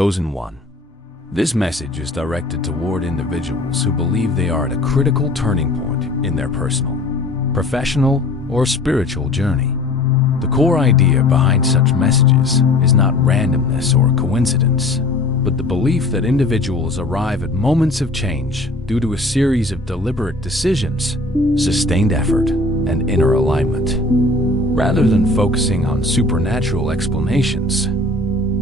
Chosen One. This message is directed toward individuals who believe they are at a critical turning point in their personal, professional, or spiritual journey. The core idea behind such messages is not randomness or coincidence, but the belief that individuals arrive at moments of change due to a series of deliberate decisions, sustained effort, and inner alignment. Rather than focusing on supernatural explanations,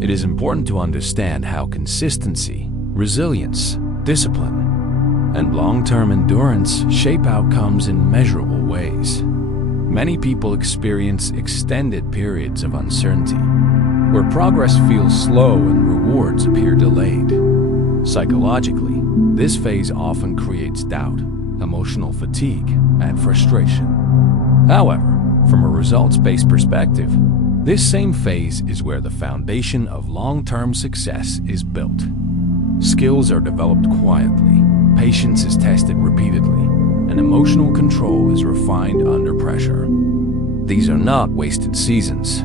it is important to understand how consistency, resilience, discipline, and long-term endurance shape outcomes in measurable ways. Many people experience extended periods of uncertainty, where progress feels slow and rewards appear delayed. Psychologically, this phase often creates doubt, emotional fatigue, and frustration. However, from a results-based perspective, this same phase is where the foundation of long-term success is built. Skills are developed quietly, patience is tested repeatedly, and emotional control is refined under pressure. These are not wasted seasons.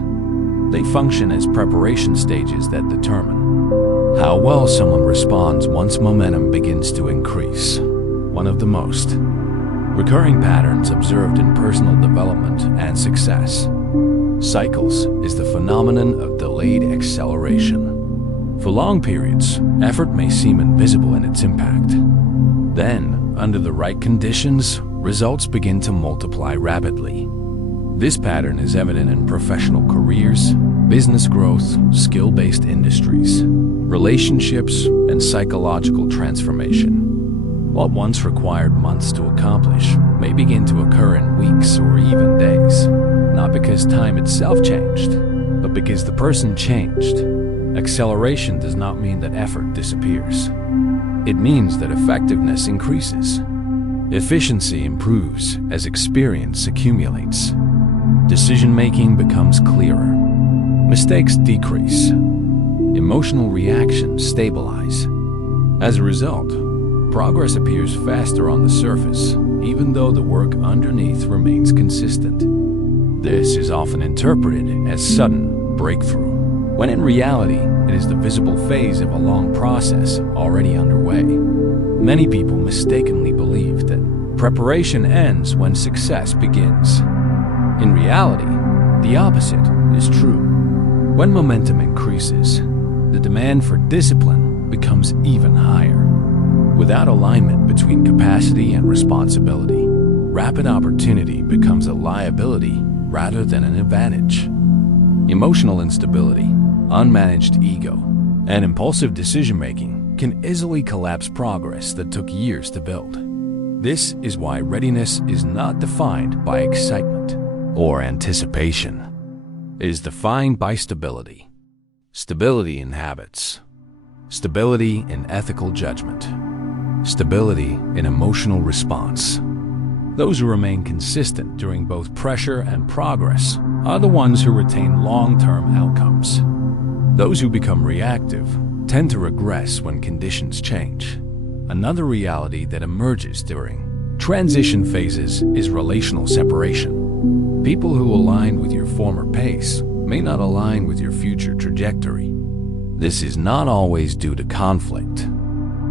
They function as preparation stages that determine how well someone responds once momentum begins to increase. One of the most recurring patterns observed in personal development and success cycles is the phenomenon of delayed acceleration. For long periods, effort may seem invisible in its impact. Then, under the right conditions, results begin to multiply rapidly. This pattern is evident in professional careers, business growth, skill-based industries, relationships, and psychological transformation. What once required months to accomplish may begin to occur in weeks or even days, not because time itself changed, but because the person changed. Acceleration does not mean that effort disappears. It means that effectiveness increases. Efficiency improves as experience accumulates. Decision-making becomes clearer. Mistakes decrease. Emotional reactions stabilize. As a result, progress appears faster on the surface, even though the work underneath remains consistent. This is often interpreted as sudden breakthrough, when in reality, it is the visible phase of a long process already underway. Many people mistakenly believe that preparation ends when success begins. In reality, the opposite is true. When momentum increases, the demand for discipline becomes even higher. Without alignment between capacity and responsibility, rapid opportunity becomes a liability rather than an advantage. Emotional instability, unmanaged ego, and impulsive decision-making can easily collapse progress that took years to build. This is why readiness is not defined by excitement or anticipation. It is defined by stability. Stability in habits, stability in ethical judgment, stability in emotional response. Those who remain consistent during both pressure and progress are the ones who retain long-term outcomes. Those who become reactive tend to regress when conditions change. Another reality that emerges during transition phases is relational separation. People who align with your former pace may not align with your future trajectory. This is not always due to conflict.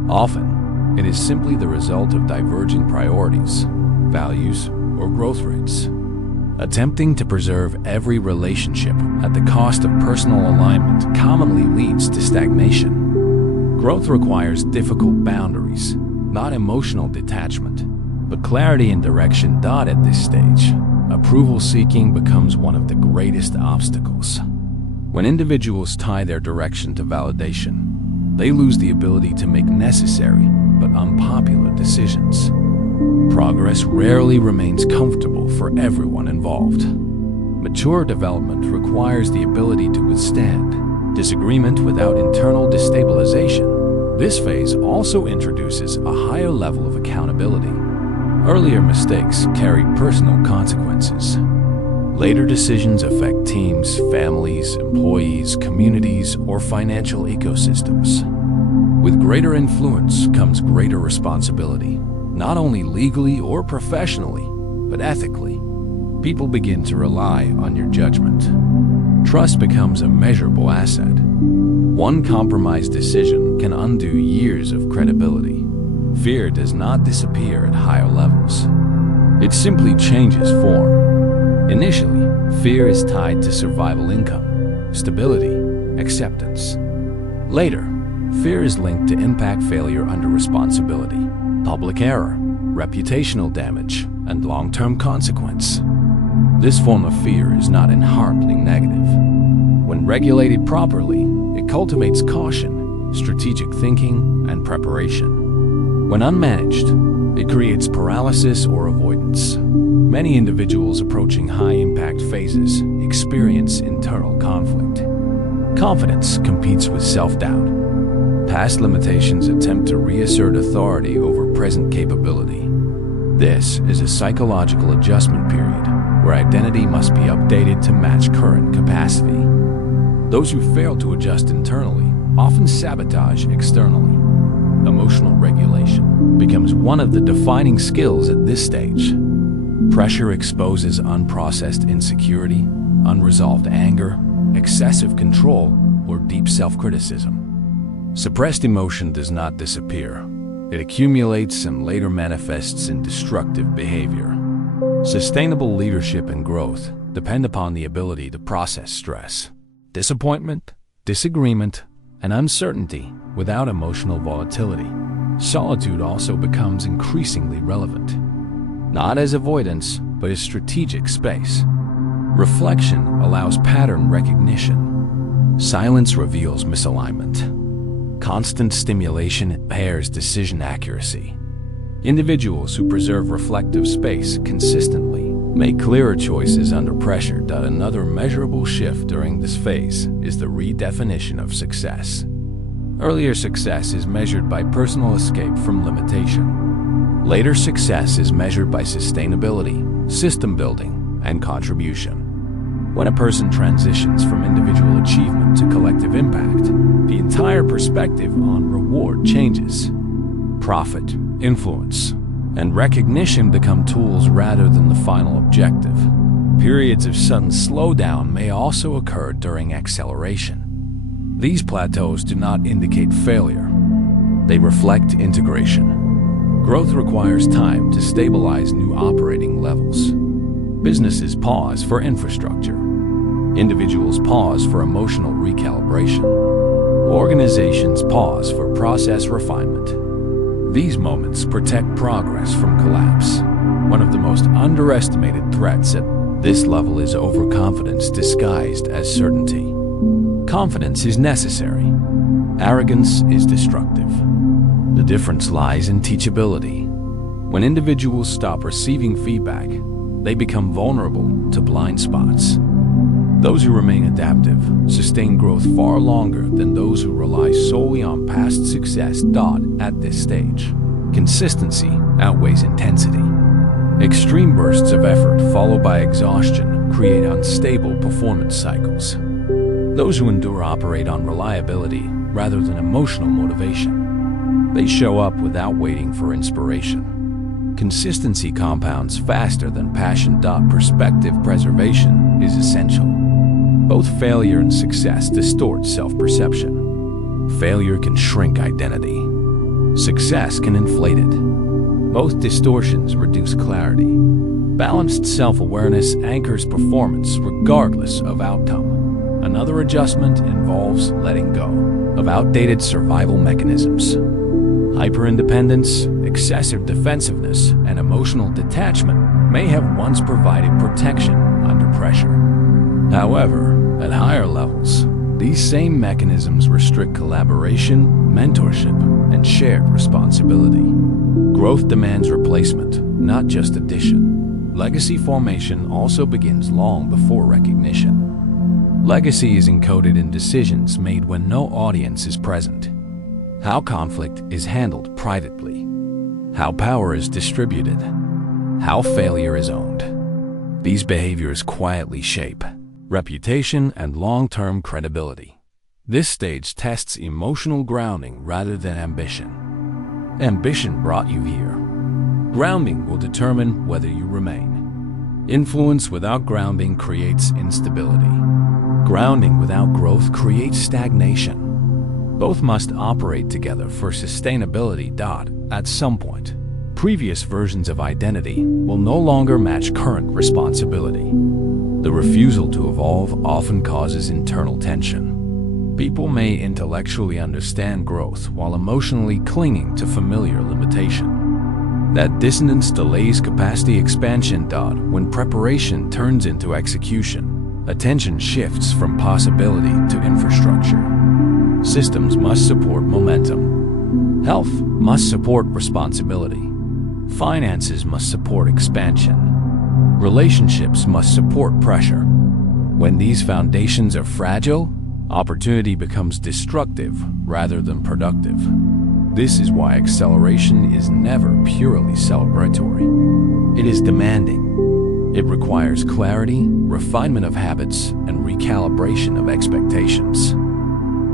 Often, it is simply the result of diverging priorities, values, or growth rates. Attempting to preserve every relationship at the cost of personal alignment commonly leads to stagnation. Growth requires difficult boundaries, not emotional detachment, but clarity and direction. At this stage, approval seeking becomes one of the greatest obstacles. When individuals tie their direction to validation, they lose the ability to make necessary but unpopular decisions. Progress rarely remains comfortable for everyone involved. Mature development requires the ability to withstand disagreement without internal destabilization. This phase also introduces a higher level of accountability. Earlier mistakes carry personal consequences. Later decisions affect teams, families, employees, communities, or financial ecosystems. With greater influence comes greater responsibility, not only legally or professionally, but ethically. People begin to rely on your judgment. Trust becomes a measurable asset. One compromised decision can undo years of credibility. Fear does not disappear at higher levels. It simply changes form. Initially, fear is tied to survival income, stability, acceptance. Later, fear is linked to impact failure under responsibility, public error, reputational damage, and long-term consequence. This form of fear is not inherently negative. When regulated properly, it cultivates caution, strategic thinking, and preparation. When unmanaged, it creates paralysis or avoidance. Many individuals approaching high-impact phases experience internal conflict. Confidence competes with self-doubt. Past limitations attempt to reassert authority over present capability. This is a psychological adjustment period where identity must be updated to match current capacity. Those who fail to adjust internally often sabotage externally. Emotional regulation becomes one of the defining skills at this stage. Pressure exposes unprocessed insecurity, unresolved anger, excessive control, or deep self-criticism. Suppressed emotion does not disappear. It accumulates and later manifests in destructive behavior. Sustainable leadership and growth depend upon the ability to process stress, disappointment, disagreement, and uncertainty without emotional volatility. Solitude also becomes increasingly relevant, not as avoidance, but as strategic space. Reflection allows pattern recognition. Silence reveals misalignment. Constant stimulation impairs decision accuracy. Individuals who preserve reflective space consistently make clearer choices under pressure. Another measurable shift during this phase is the redefinition of success. Earlier success is measured by personal escape from limitation. Later success is measured by sustainability, system building, and contribution. When a person transitions from individual achievement to collective impact, the entire perspective on reward changes. Profit, influence, and recognition become tools rather than the final objective. Periods of sudden slowdown may also occur during acceleration. These plateaus do not indicate failure. They reflect integration. Growth requires time to stabilize new operating levels. Businesses pause for infrastructure. Individuals pause for emotional recalibration. Organizations pause for process refinement. These moments protect progress from collapse. One of the most underestimated threats at this level is overconfidence disguised as certainty. Confidence is necessary. Arrogance is destructive. The difference lies in teachability. When individuals stop receiving feedback, they become vulnerable to blind spots. Those who remain adaptive sustain growth far longer than those who rely solely on past success. At this stage, consistency outweighs intensity. Extreme bursts of effort followed by exhaustion create unstable performance cycles. Those who endure operate on reliability rather than emotional motivation. They show up without waiting for inspiration. Consistency compounds faster than passion. Perspective preservation is essential. Both failure and success distort self-perception. Failure can shrink identity. Success can inflate it. Both distortions reduce clarity. Balanced self-awareness anchors performance regardless of outcome. Another adjustment involves letting go of outdated survival mechanisms. Hyper-independence, excessive defensiveness, and emotional detachment may have once provided protection under pressure. However, at higher levels, these same mechanisms restrict collaboration, mentorship, and shared responsibility. Growth demands replacement, not just addition. Legacy formation also begins long before recognition. Legacy is encoded in decisions made when no audience is present. How conflict is handled privately. How power is distributed. How failure is owned. These behaviors quietly shape reputation and long-term credibility. This stage tests emotional grounding rather than ambition. Ambition brought you here. Grounding will determine whether you remain. Influence without grounding creates instability. Grounding without growth creates stagnation. Both must operate together for sustainability. At some point, previous versions of identity will no longer match current responsibility. The refusal to evolve often causes internal tension. People may intellectually understand growth while emotionally clinging to familiar limitation. That dissonance delays capacity expansion. When preparation turns into execution, attention shifts from possibility to infrastructure. Systems must support momentum. Health must support responsibility. Finances must support expansion. Relationships must support pressure. When these foundations are fragile, opportunity becomes destructive rather than productive. This is why acceleration is never purely celebratory. It is demanding. It requires clarity, refinement of habits, and recalibration of expectations.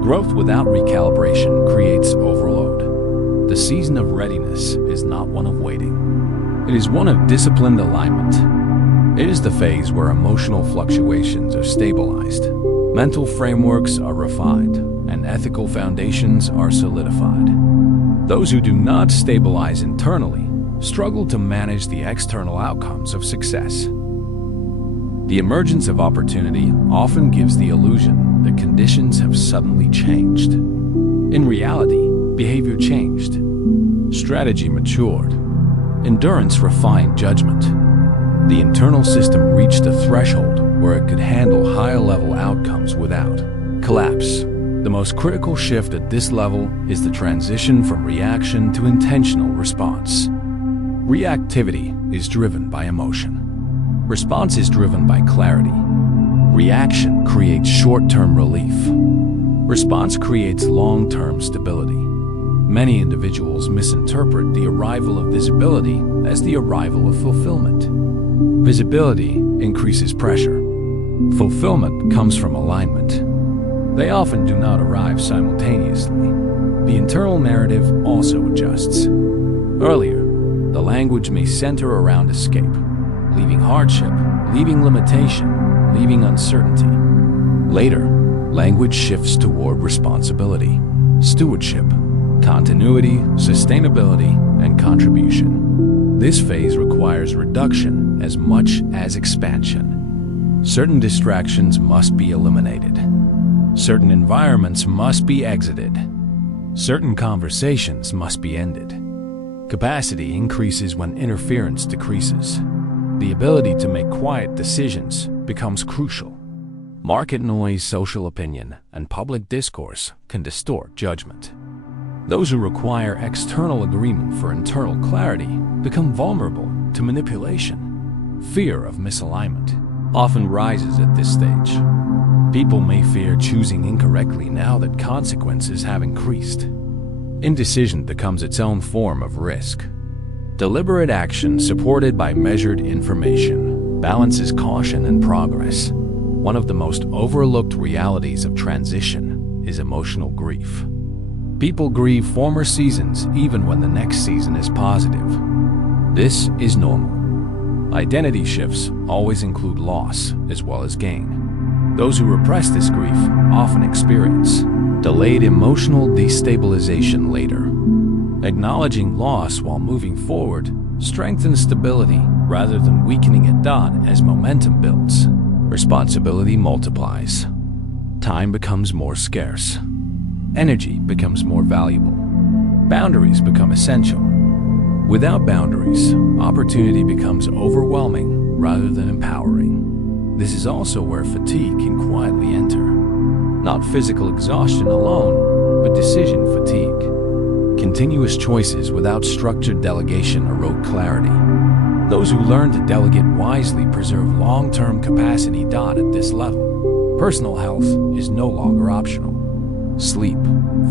Growth without recalibration creates overload. The season of readiness is not one of waiting. It is one of disciplined alignment. It is the phase where emotional fluctuations are stabilized, mental frameworks are refined, and ethical foundations are solidified. Those who do not stabilize internally struggle to manage the external outcomes of success. The emergence of opportunity often gives the illusion that conditions have suddenly changed. In reality, behavior changed. Strategy matured. Endurance refined judgment. The internal system reached a threshold where it could handle higher-level outcomes without collapse. The most critical shift at this level is the transition from reaction to intentional response. Reactivity is driven by emotion. Response is driven by clarity. Reaction creates short-term relief. Response creates long-term stability. Many individuals misinterpret the arrival of visibility as the arrival of fulfillment. Visibility increases pressure. Fulfillment comes from alignment. They often do not arrive simultaneously. The internal narrative also adjusts. Earlier, the language may center around escape, leaving hardship, leaving limitation, leaving uncertainty. Later, language shifts toward responsibility, stewardship, continuity, sustainability, and contribution. This phase requires reduction as much as expansion. Certain distractions must be eliminated. Certain environments must be exited. Certain conversations must be ended. Capacity increases when interference decreases. The ability to make quiet decisions becomes crucial. Market noise, social opinion, and public discourse can distort judgment. Those who require external agreement for internal clarity become vulnerable to manipulation. Fear of misalignment often rises at this stage. People may fear choosing incorrectly now that consequences have increased. Indecision becomes its own form of risk. Deliberate action supported by measured information balances caution and progress. One of the most overlooked realities of transition is emotional grief. People grieve former seasons even when the next season is positive. This is normal. Identity shifts always include loss as well as gain. Those who repress this grief often experience delayed emotional destabilization later. Acknowledging loss while moving forward strengthens stability rather than weakening it. As momentum builds, responsibility multiplies. Time becomes more scarce. Energy becomes more valuable. Boundaries become essential. Without boundaries, opportunity becomes overwhelming rather than empowering. This is also where fatigue can quietly enter. Not physical exhaustion alone, but decision fatigue. Continuous choices without structured delegation erode clarity. Those who learn to delegate wisely preserve long-term capacity. At this level, personal health is no longer optional. Sleep,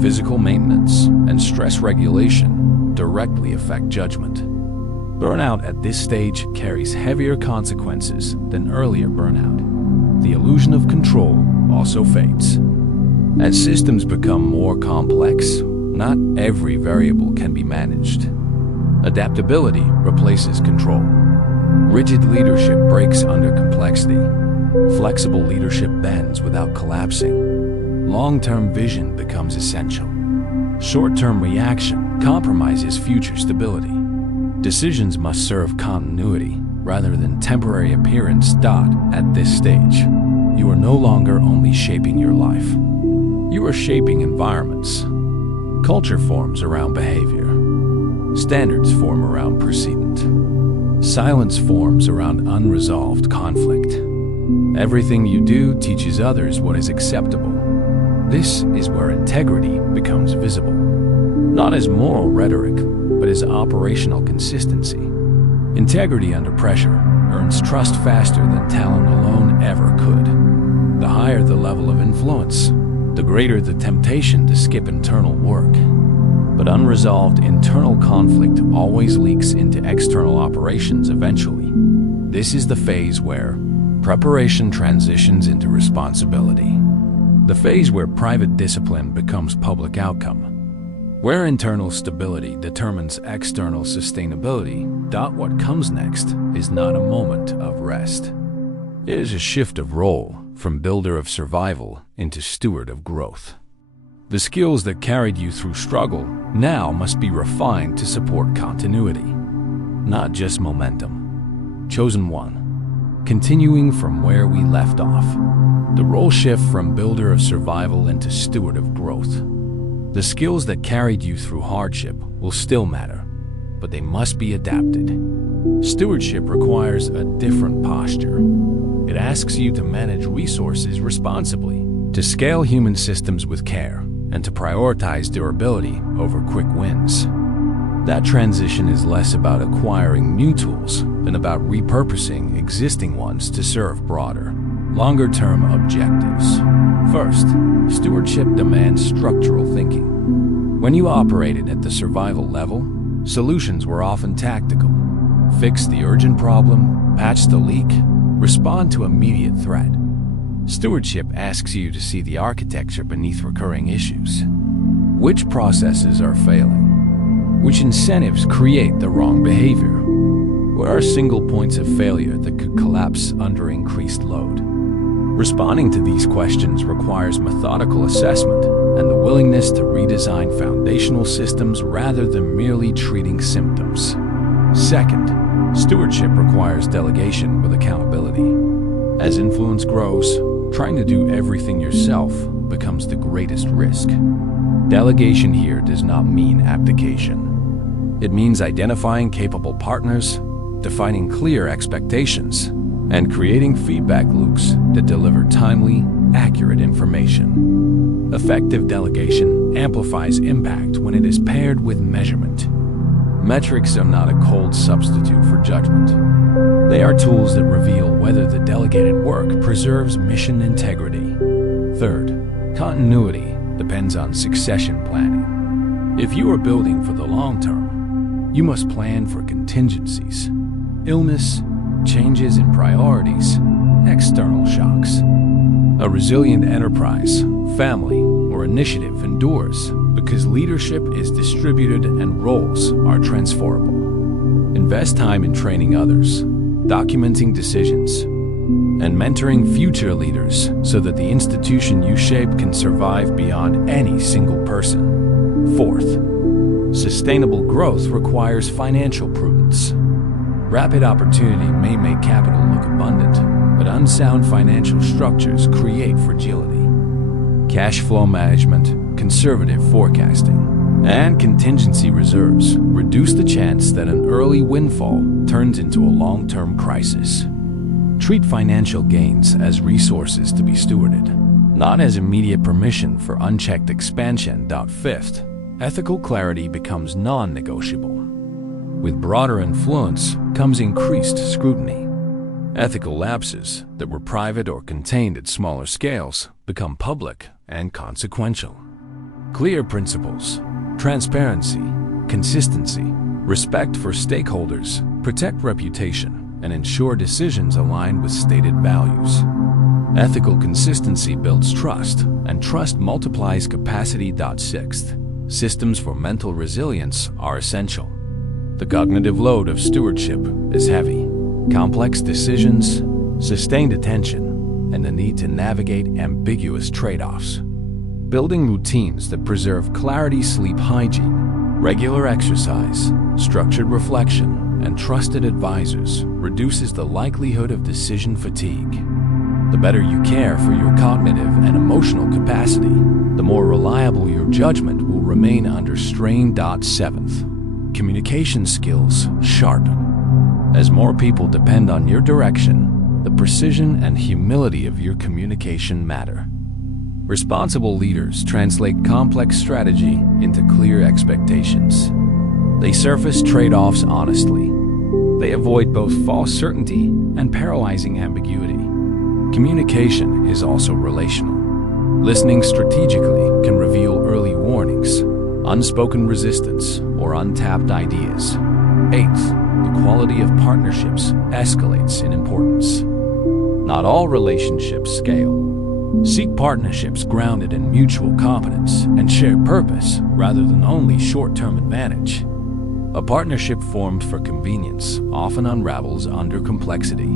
physical maintenance, and stress regulation directly affect judgment. Burnout at this stage carries heavier consequences than earlier burnout. The illusion of control also fades. As systems become more complex, not every variable can be managed. Adaptability replaces control. Rigid leadership breaks under complexity. Flexible leadership bends without collapsing. long-term vision becomes essential. Short-term reaction compromises future stability. Decisions must serve continuity rather than temporary appearance. At this stage, you are no longer only shaping your life. You are shaping environments. Culture forms around behavior. Standards form around precedent. Silence forms around unresolved conflict. Everything you do teaches others what is acceptable. This is where integrity becomes visible, not as moral rhetoric, but as operational consistency. Integrity under pressure earns trust faster than talent alone ever could. The higher the level of influence, the greater the temptation to skip internal work. But unresolved internal conflict always leaks into external operations eventually. This is the phase where preparation transitions into responsibility. The phase where private discipline becomes public outcome. Where internal stability determines external sustainability. What comes next is not a moment of rest. It is a shift of role from builder of survival into steward of growth. The skills that carried you through struggle now must be refined to support continuity, not just momentum. Chosen one, continuing from where we left off. The role shift from builder of survival into steward of growth. The skills that carried you through hardship will still matter, but they must be adapted. Stewardship requires a different posture. It asks you to manage resources responsibly, to scale human systems with care, and to prioritize durability over quick wins. That transition is less about acquiring new tools than about repurposing existing ones to serve broader, longer-term objectives. First, stewardship demands structural thinking. When you operated at the survival level, solutions were often tactical. Fix the urgent problem, patch the leak, respond to immediate threat. Stewardship asks you to see the architecture beneath recurring issues. Which processes are failing? Which incentives create the wrong behavior? What are single points of failure that could collapse under increased load? Responding to these questions requires methodical assessment and the willingness to redesign foundational systems rather than merely treating symptoms. Second, stewardship requires delegation with accountability. As influence grows, trying to do everything yourself becomes the greatest risk. Delegation here does not mean abdication. It means identifying capable partners, defining clear expectations, and creating feedback loops that deliver timely, accurate information. Effective delegation amplifies impact when it is paired with measurement. Metrics are not a cold substitute for judgment. They are tools that reveal whether the delegated work preserves mission integrity. Third, continuity depends on succession planning. If you are building for the long term, you must plan for contingencies, illness, changes in priorities, external shocks. A resilient enterprise, family, or initiative endures because leadership is distributed and roles are transferable. Invest time in training others, documenting decisions, and mentoring future leaders so that the institution you shape can survive beyond any single person. Fourth, sustainable growth requires financial prudence. Rapid opportunity may make capital look abundant, but unsound financial structures create fragility. Cash flow management, conservative forecasting, and contingency reserves reduce the chance that an early windfall turns into a long-term crisis. Treat financial gains as resources to be stewarded, not as immediate permission for unchecked expansion. Fifth, ethical clarity becomes non-negotiable. With broader influence comes increased scrutiny. Ethical lapses that were private or contained at smaller scales become public and consequential. Clear principles, transparency, consistency, respect for stakeholders, protect reputation, and ensure decisions align with stated values. Ethical consistency builds trust, and trust multiplies capacity. Sixth, systems for mental resilience are essential. The cognitive load of stewardship is heavy. Complex decisions, sustained attention, and the need to navigate ambiguous trade-offs. Building routines that preserve clarity, sleep hygiene, regular exercise, structured reflection, and trusted advisors reduces the likelihood of decision fatigue. The better you care for your cognitive and emotional capacity, the more reliable your judgment will remain under strain. 7th, communication skills sharpen. As more people depend on your direction, the precision and humility of your communication matter. Responsible leaders translate complex strategy into clear expectations. They surface trade-offs honestly. They avoid both false certainty and paralyzing ambiguity. Communication is also relational. Listening strategically can reveal early warnings, unspoken resistance, or untapped ideas. 8th, the quality of partnerships escalates in importance. Not all relationships scale. Seek partnerships grounded in mutual competence and shared purpose rather than only short-term advantage. A partnership formed for convenience often unravels under complexity.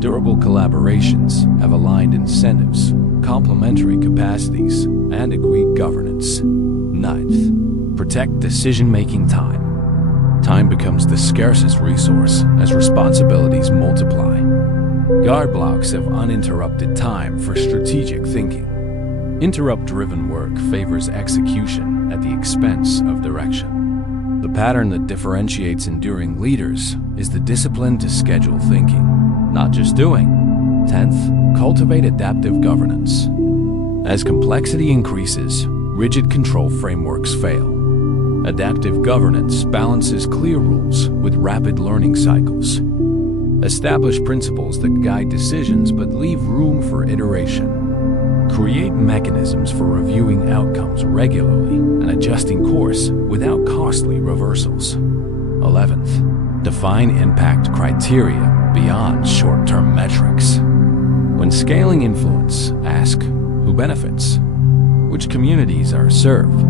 Durable collaborations have aligned incentives, complementary capacities, and agreed governance. 9th, protect decision-making time. Time becomes the scarcest resource as responsibilities multiply. Guard blocks of uninterrupted time for strategic thinking. Interrupt-driven work favors execution at the expense of direction. The pattern that differentiates enduring leaders is the discipline to schedule thinking, not just doing. 10th, cultivate adaptive governance. As complexity increases, rigid control frameworks fail. Adaptive governance balances clear rules with rapid learning cycles. Establish principles that guide decisions but leave room for iteration. Create mechanisms for reviewing outcomes regularly and adjusting course without costly reversals. 11th, define impact criteria beyond short-term metrics. When scaling influence, ask who benefits? Which communities are served?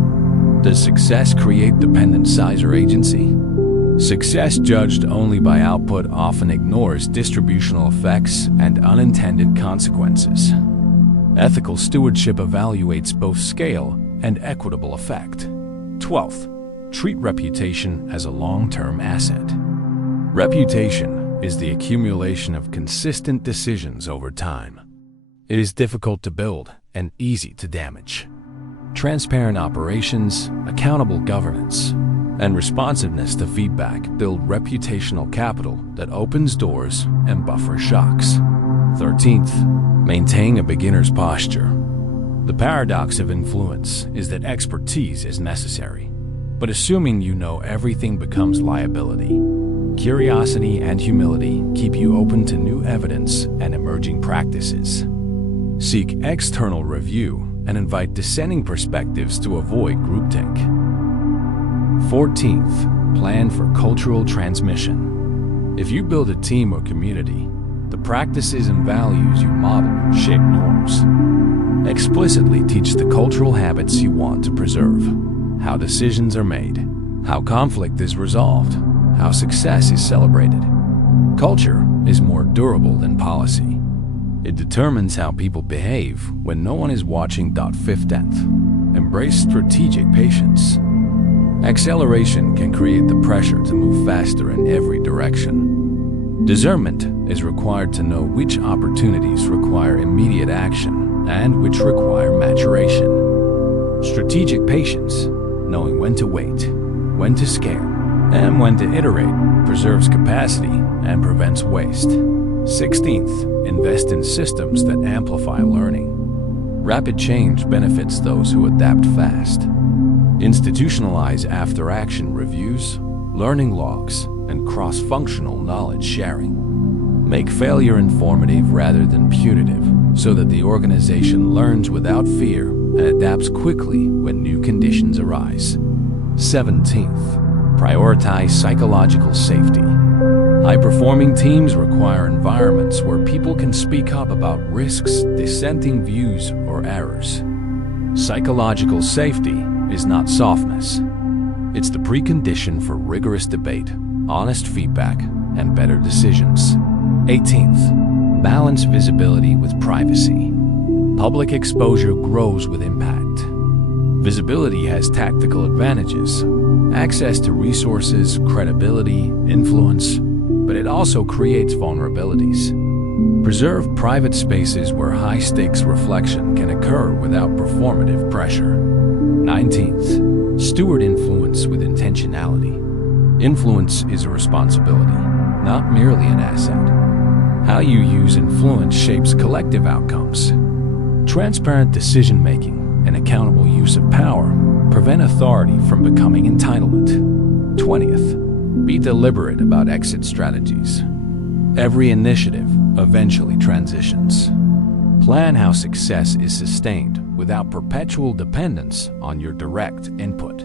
Does success create dependent size or agency? Success judged only by output often ignores distributional effects and unintended consequences. Ethical stewardship evaluates both scale and equitable effect. 12th, treat reputation as a long-term asset. Reputation is the accumulation of consistent decisions over time. It is difficult to build and easy to damage. Transparent operations, accountable governance, and responsiveness to feedback build reputational capital that opens doors and buffers shocks. 13th, maintain a beginner's posture. The paradox of influence is that expertise is necessary, but assuming you know everything becomes liability. Curiosity and humility keep you open to new evidence and emerging practices. Seek external review and invite dissenting perspectives to avoid groupthink. 14th, plan for cultural transmission. If you build a team or community, the practices and values you model shape norms. Explicitly teach the cultural habits you want to preserve, how decisions are made, how conflict is resolved, how success is celebrated. Culture is more durable than policy. It determines how people behave when no one is watching. 15th, embrace strategic patience. Acceleration can create the pressure to move faster in every direction. Discernment is required to know which opportunities require immediate action and which require maturation. Strategic patience, knowing when to wait, when to scale, and when to iterate, preserves capacity and prevents waste. 16th, invest in systems that amplify learning. Rapid change benefits those who adapt fast. Institutionalize after-action reviews, learning logs, and cross-functional knowledge sharing. Make failure informative rather than punitive, so that the organization learns without fear and adapts quickly when new conditions arise. 17th, prioritize psychological safety. High-performing teams require environments where people can speak up about risks, dissenting views, or errors. Psychological safety is not softness. It's the precondition for rigorous debate, honest feedback, and better decisions. 18th, balance visibility with privacy. Public exposure grows with impact. Visibility has tactical advantages, access to resources, credibility, influence, but it also creates vulnerabilities. Preserve private spaces where high-stakes reflection can occur without performative pressure. 19th, steward influence with intentionality. Influence is a responsibility, not merely an asset. How you use influence shapes collective outcomes. Transparent decision-making and accountable use of power prevent authority from becoming entitlement. 20th, be deliberate about exit strategies. Every initiative eventually transitions. Plan how success is sustained without perpetual dependence on your direct input.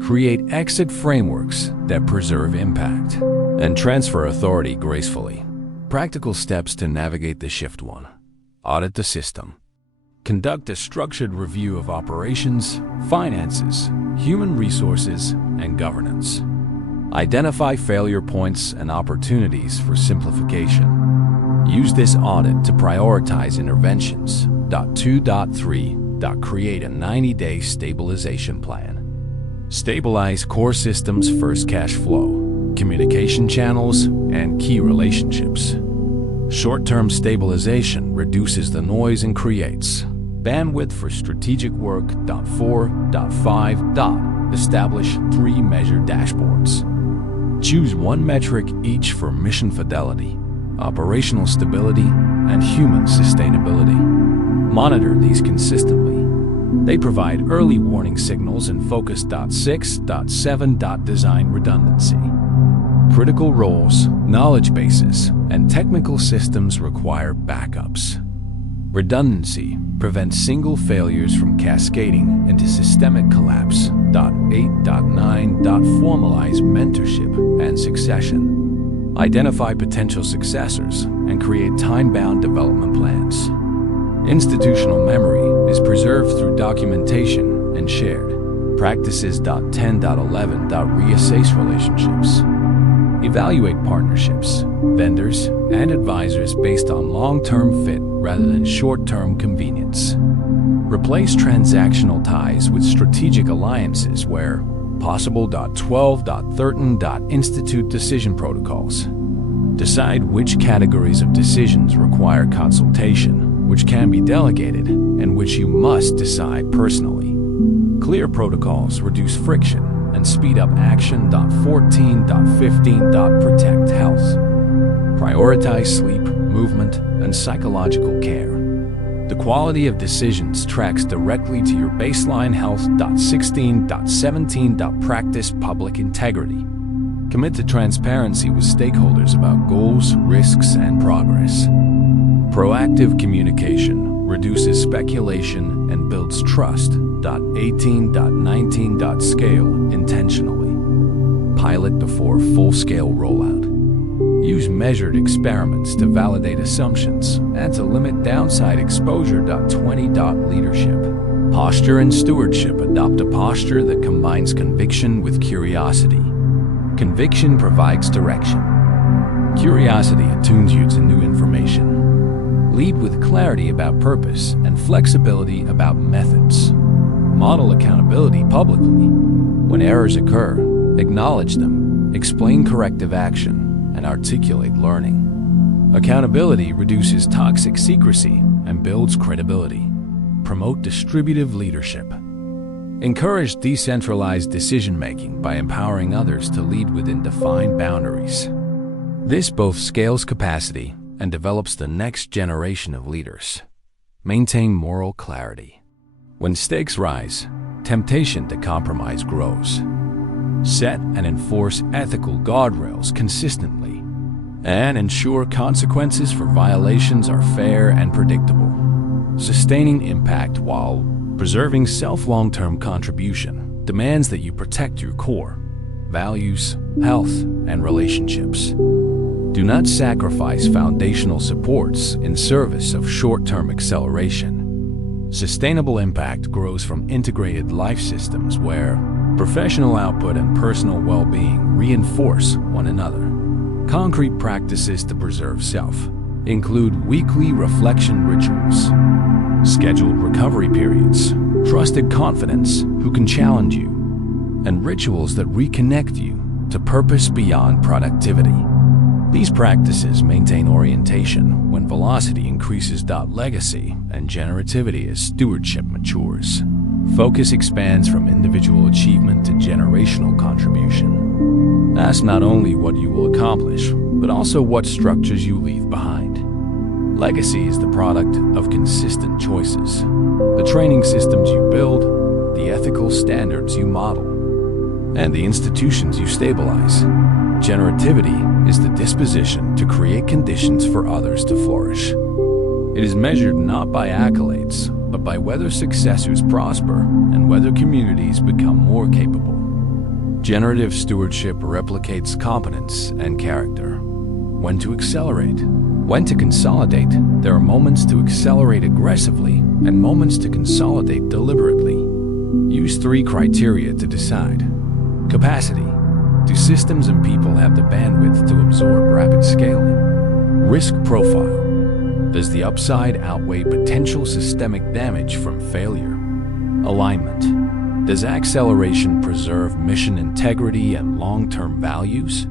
Create exit frameworks that preserve impact and transfer authority gracefully. Practical steps to navigate the shift. 1. Audit the system. Conduct a structured review of operations, finances, human resources, and governance. Identify failure points and opportunities for simplification. Use this audit to prioritize interventions. 2.3. Create a 90-day stabilization plan. Stabilize core systems, first cash flow, communication channels, and key relationships. Short-term stabilization reduces the noise and creates bandwidth for strategic work. 4.5. Establish 3 measured dashboards. Choose one metric each for mission fidelity, operational stability, and human sustainability. Monitor these consistently. They provide early warning signals and focus. 6.7. Design redundancy. Critical roles, knowledge bases, and technical systems require backups. Redundancy prevents single failures from cascading into systemic collapse. 8.9. Formalize mentorship and succession. Identify potential successors and create time-bound development plans. Institutional memory is preserved through documentation and shared practices. 10.11. Reassess relationships. Evaluate partnerships, vendors, and advisors based on long-term fit rather than short-term convenience. Replace transactional ties with strategic alliances where possible. 12.13. Institute decision protocols. Decide which categories of decisions require consultation, which can be delegated, and which you must decide personally. Clear protocols reduce friction and speed up action. 14.15. Protect health. Prioritize sleep, movement, and psychological care. The quality of decisions tracks directly to your baseline health. 16.17. Practice public integrity. Commit to transparency with stakeholders about goals, risks, and progress. Proactive communication reduces speculation and builds trust. 18.19. Scale intentionally. Pilot before full-scale rollout. Use measured experiments to validate assumptions and to limit downside exposure. 20. Leadership. Posture and stewardship. Adopt a posture that combines conviction with curiosity. Conviction provides direction. Curiosity attunes you to new information. Lead with clarity about purpose and flexibility about methods. Model accountability publicly. When errors occur, acknowledge them, explain corrective action, and articulate learning. Accountability reduces toxic secrecy and builds credibility. Promote distributive leadership. Encourage decentralized decision-making by empowering others to lead within defined boundaries. This both scales capacity and develops the next generation of leaders. Maintain moral clarity. When stakes rise, temptation to compromise grows. Set and enforce ethical guardrails consistently, and ensure consequences for violations are fair and predictable. Sustaining impact while preserving long-term contribution demands that you protect your core values, health, and relationships. Do not sacrifice foundational supports in service of short-term acceleration. Sustainable impact grows from integrated life systems where professional output and personal well-being reinforce one another. Concrete practices to preserve self include weekly reflection rituals, scheduled recovery periods, trusted confidence who can challenge you, and rituals that reconnect you to purpose beyond productivity. These practices maintain orientation when velocity increases. Legacy and generativity as stewardship matures. Focus expands from individual achievement to generational contribution. Ask not only what you will accomplish, but also what structures you leave behind. Legacy is the product of consistent choices. The training systems you build, the ethical standards you model, and the institutions you stabilize. Generativity is the disposition to create conditions for others to flourish. It is measured not by accolades, but by whether successors prosper and whether communities become more capable. Generative stewardship replicates competence and character. When to accelerate, when to consolidate. There are moments to accelerate aggressively and moments to consolidate deliberately. Use 3 criteria to decide. Capacity. Do systems and people have the bandwidth to absorb rapid scaling? Risk profile. Does the upside outweigh potential systemic damage from failure? Alignment. Does acceleration preserve mission integrity and long-term values?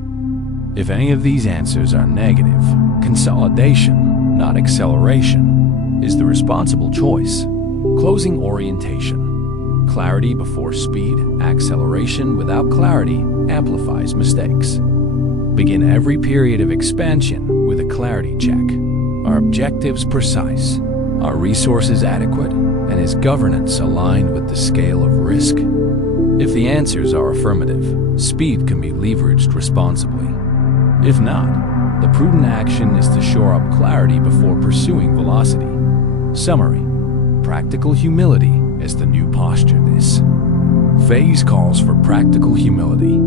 If any of these answers are negative, consolidation, not acceleration, is the responsible choice. Closing orientation. Clarity before speed. Acceleration without clarity amplifies mistakes. Begin every period of expansion with a clarity check. Are objectives precise? Are resources adequate? And is governance aligned with the scale of risk? If the answers are affirmative, speed can be leveraged responsibly. If not, the prudent action is to shore up clarity before pursuing velocity. Summary: practical humility is the new posture. This phase calls for practical humility,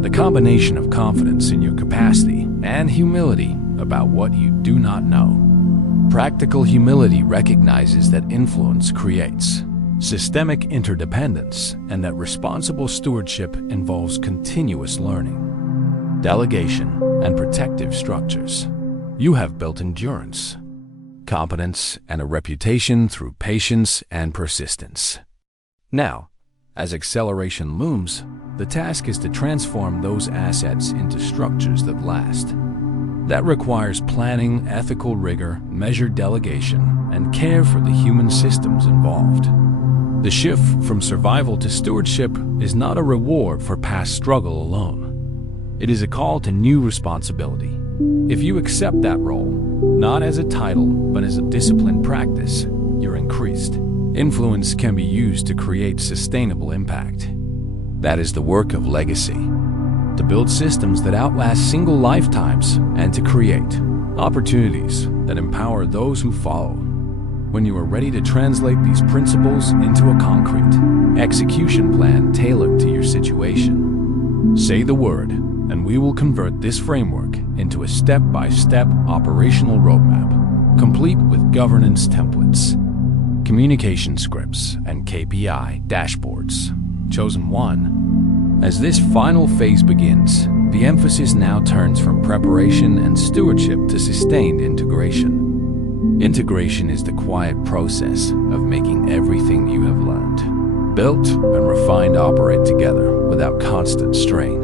the combination of confidence in your capacity and humility about what you do not know. Practical humility recognizes that influence creates systemic interdependence and that responsible stewardship involves continuous learning, delegation, and protective structures. You have built endurance, competence, and a reputation through patience and persistence. Now, as acceleration looms, the task is to transform those assets into structures that last. That requires planning, ethical rigor, measured delegation, and care for the human systems involved. The shift from survival to stewardship is not a reward for past struggle alone. It is a call to new responsibility. If you accept that role, not as a title, but as a disciplined practice, your increased influence can be used to create sustainable impact. That is the work of legacy. To build systems that outlast single lifetimes and to create opportunities that empower those who follow. When you are ready to translate these principles into a concrete execution plan tailored to your situation, say the word, and we will convert this framework into a step-by-step operational roadmap, complete with governance templates, communication scripts, and KPI dashboards. Chosen 1. As this final phase begins, the emphasis now turns from preparation and stewardship to sustained integration. Integration is the quiet process of making everything you have learned, built, and refined operate together without constant strain.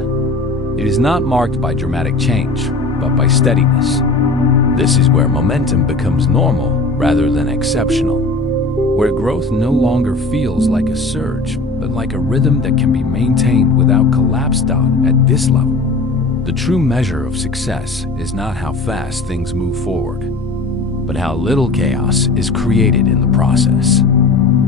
It is not marked by dramatic change, but by steadiness. This is where momentum becomes normal rather than exceptional, where growth no longer feels like a surge, but like a rhythm that can be maintained without collapse. At this level, the true measure of success is not how fast things move forward, but how little chaos is created in the process.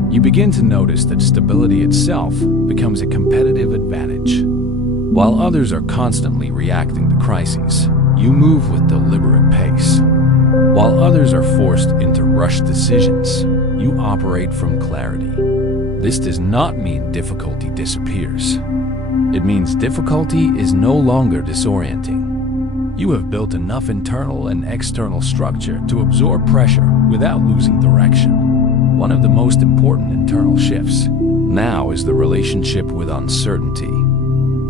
You begin to notice that stability itself becomes a competitive advantage. While others are constantly reacting to crises, you move with deliberate pace. While others are forced into rushed decisions, you operate from clarity. This does not mean difficulty disappears. It means difficulty is no longer disorienting. You have built enough internal and external structure to absorb pressure without losing direction. One of the most important internal shifts now is the relationship with uncertainty.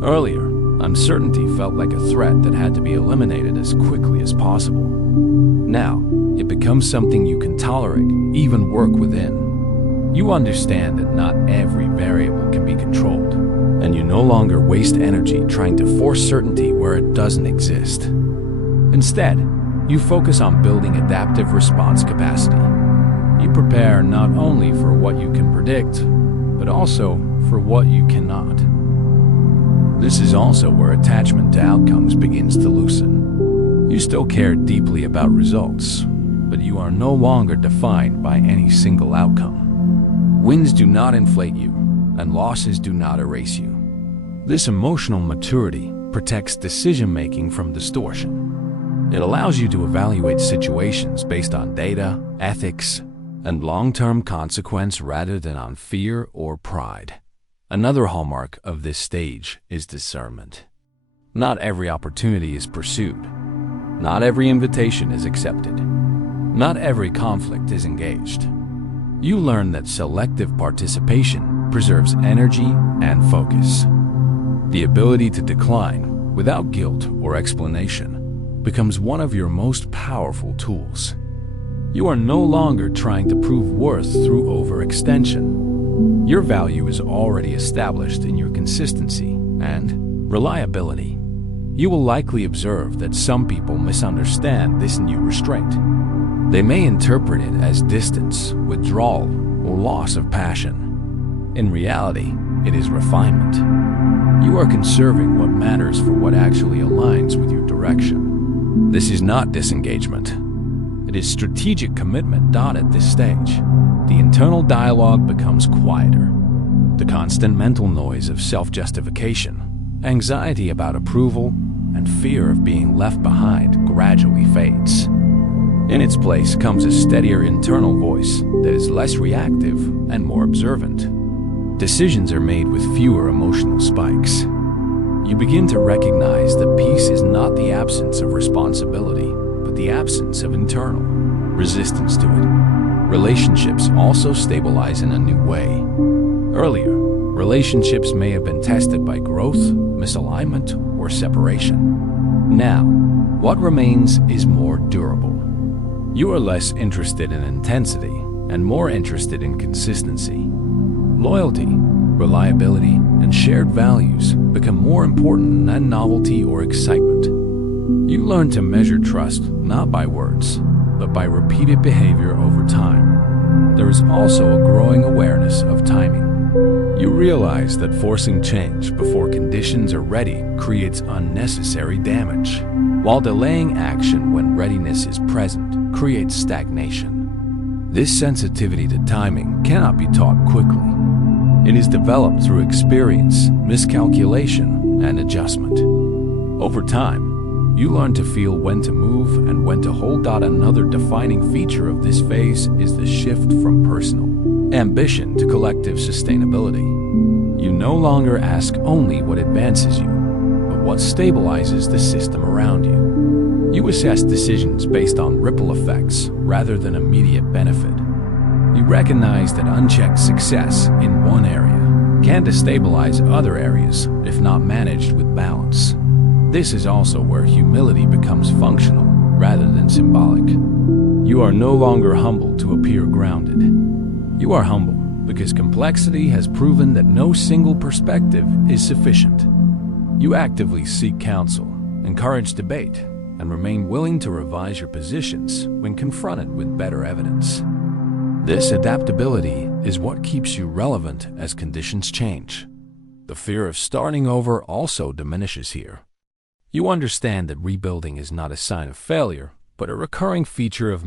Earlier, uncertainty felt like a threat that had to be eliminated as quickly as possible. Now, it becomes something you can tolerate, even work within. You understand that not every variable can be controlled, and you no longer waste energy trying to force certainty where it doesn't exist. Instead, you focus on building adaptive response capacity. You prepare not only for what you can predict, but also for what you cannot. This is also where attachment to outcomes begins to loosen. You still care deeply about results, but you are no longer defined by any single outcome. Wins do not inflate you, and losses do not erase you. This emotional maturity protects decision-making from distortion. It allows you to evaluate situations based on data, ethics, and long-term consequence rather than on fear or pride. Another hallmark of this stage is discernment. Not every opportunity is pursued. Not every invitation is accepted. Not every conflict is engaged. You learn that selective participation preserves energy and focus. The ability to decline without guilt or explanation becomes one of your most powerful tools. You are no longer trying to prove worth through overextension. Your value is already established in your consistency and reliability. You will likely observe that some people misunderstand this new restraint. They may interpret it as distance, withdrawal, or loss of passion. In reality, it is refinement. You are conserving what matters for what actually aligns with your direction. This is not disengagement. It is strategic commitment at this stage. The internal dialogue becomes quieter. The constant mental noise of self-justification, anxiety about approval, and fear of being left behind gradually fades. In its place comes a steadier internal voice that is less reactive and more observant. Decisions are made with fewer emotional spikes. You begin to recognize that peace is not the absence of responsibility, but the absence of internal resistance to it. Relationships also stabilize in a new way. Earlier, relationships may have been tested by growth, misalignment, or separation. Now, what remains is more durable. You are less interested in intensity and more interested in consistency. Loyalty, reliability, and shared values become more important than novelty or excitement. You learn to measure trust not by words, but by repeated behavior over time. There is also a growing awareness of timing. You realize that forcing change before conditions are ready creates unnecessary damage, while delaying action when readiness is present creates stagnation. This sensitivity to timing cannot be taught quickly. It is developed through experience, miscalculation, and adjustment. Over time, you learn to feel when to move and when to hold. Another defining feature of this phase is the shift from personal ambition to collective sustainability. You no longer ask only what advances you, but what stabilizes the system around you. You assess decisions based on ripple effects rather than immediate benefit. You recognize that unchecked success in one area can destabilize other areas if not managed with balance. This is also where humility becomes functional rather than symbolic. You are no longer humble to appear grounded. You are humble because complexity has proven that no single perspective is sufficient. You actively seek counsel, encourage debate, and remain willing to revise your positions when confronted with better evidence. This adaptability is what keeps you relevant as conditions change. The fear of starting over also diminishes here. You understand that rebuilding is not a sign of failure, but a recurring feature of